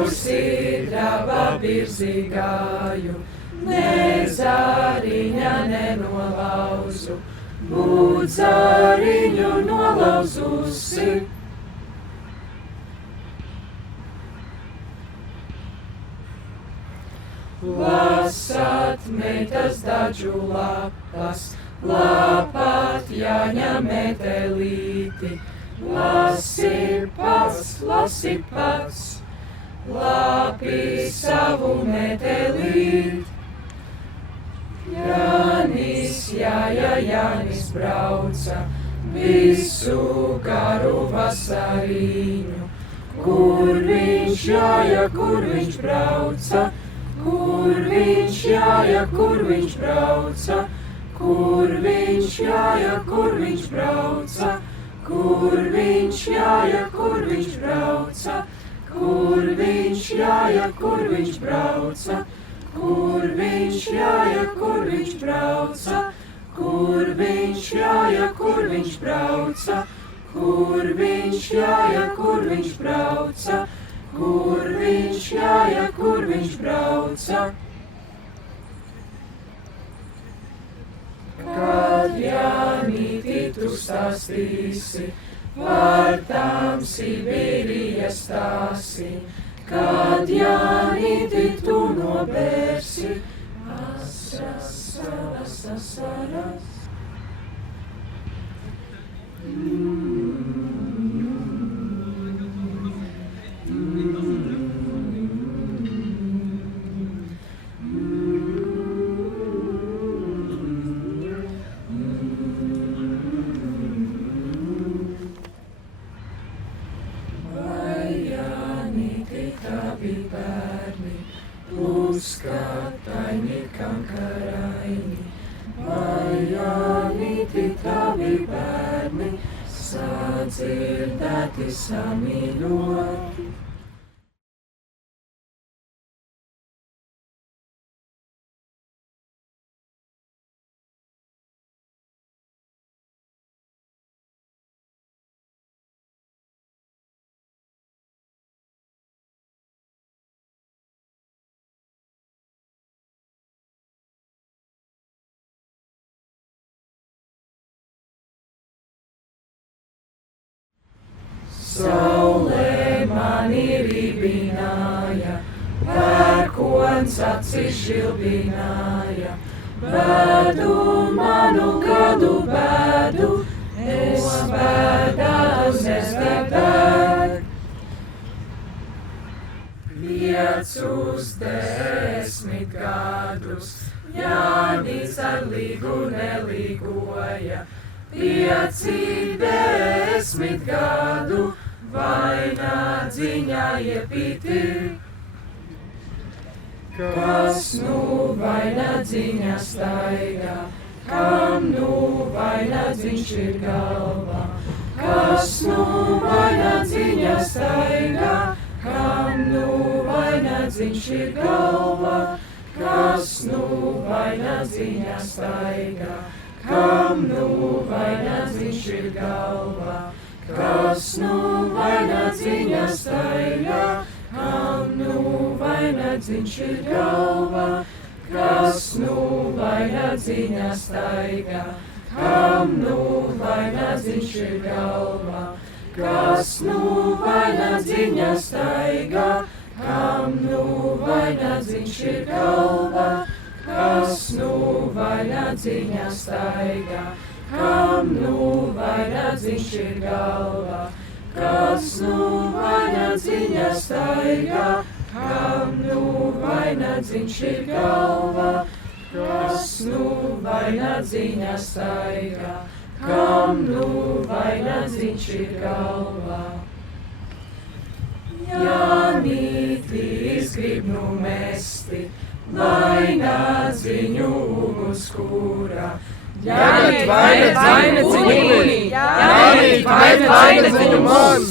caur sidraba virzi gāju, ne zariņa nenolauzu, būt zariņu nolauzusi. Lasāt meitas dažu lapas, lapāt jāņa metelīti, lasi pats, lapi savu metelīt. Jānis brauca visu garu vasarīņu, kur viņš jāja, kur viņš brauca, kur viņš jāja, kur viņš brauca, kur viņš jāja, kur viņš brauca, kur viņš jāja, kur viņš brauca, kur viņš jāja, kur viņš brauca, kur viņš jāja, kur viņš brauca, kur viņš jāja, kur viņš brauca, kur viņš jāja, kur viņš brauca, kur viņš jāja, kur viņš brauca. Kad Jānīti tu stāstīsi, par tām Sibīrijas stāsi, kad Jānīti tu nobērsi, asras, savas asaras. Skataini kankaraini, vai Jānīti tavi bērni, sadzirdēti samīļoti. Saulē mani ribināja, pērkons acis žilbināja, bēdu manu gadu bēdu, es bēdās nestabēd. 5, 10 gadus Jānis ar līgu nelīgoja, 5, 10 gadu vainagdziņā iepīti. Kas nu vainagdziņā staigā, kam nu vainagdziņš ir galvā? Kas nu vainagdziņā staigā, kam nu vainagdziņš ir galvā? Kas nu vainagdziņā staigā, kam nu vainagdziņš ir galvā? Kas nu vainagdziņā staigā, kam nu vainagdziņš ir galvā? Kas nu vainagdziņā staigā, kam nu vainagdziņš ir galvā? Kas nu vainagdziņā staigā, kam nu vainagdziņš ir galvā? Kas nu vainagdziņā staigā, kam nu vainagdziņš ir galvā? Kas nu vainagdziņā staigā, kam nu vainagdziņš ir galvā? Kas nu vainagdziņā staigā, kam nu vainagdziņš ir galvā? Jānītis grib nu mesti vainagdziņu ugunskura. Jānīt vainagdziņu mums!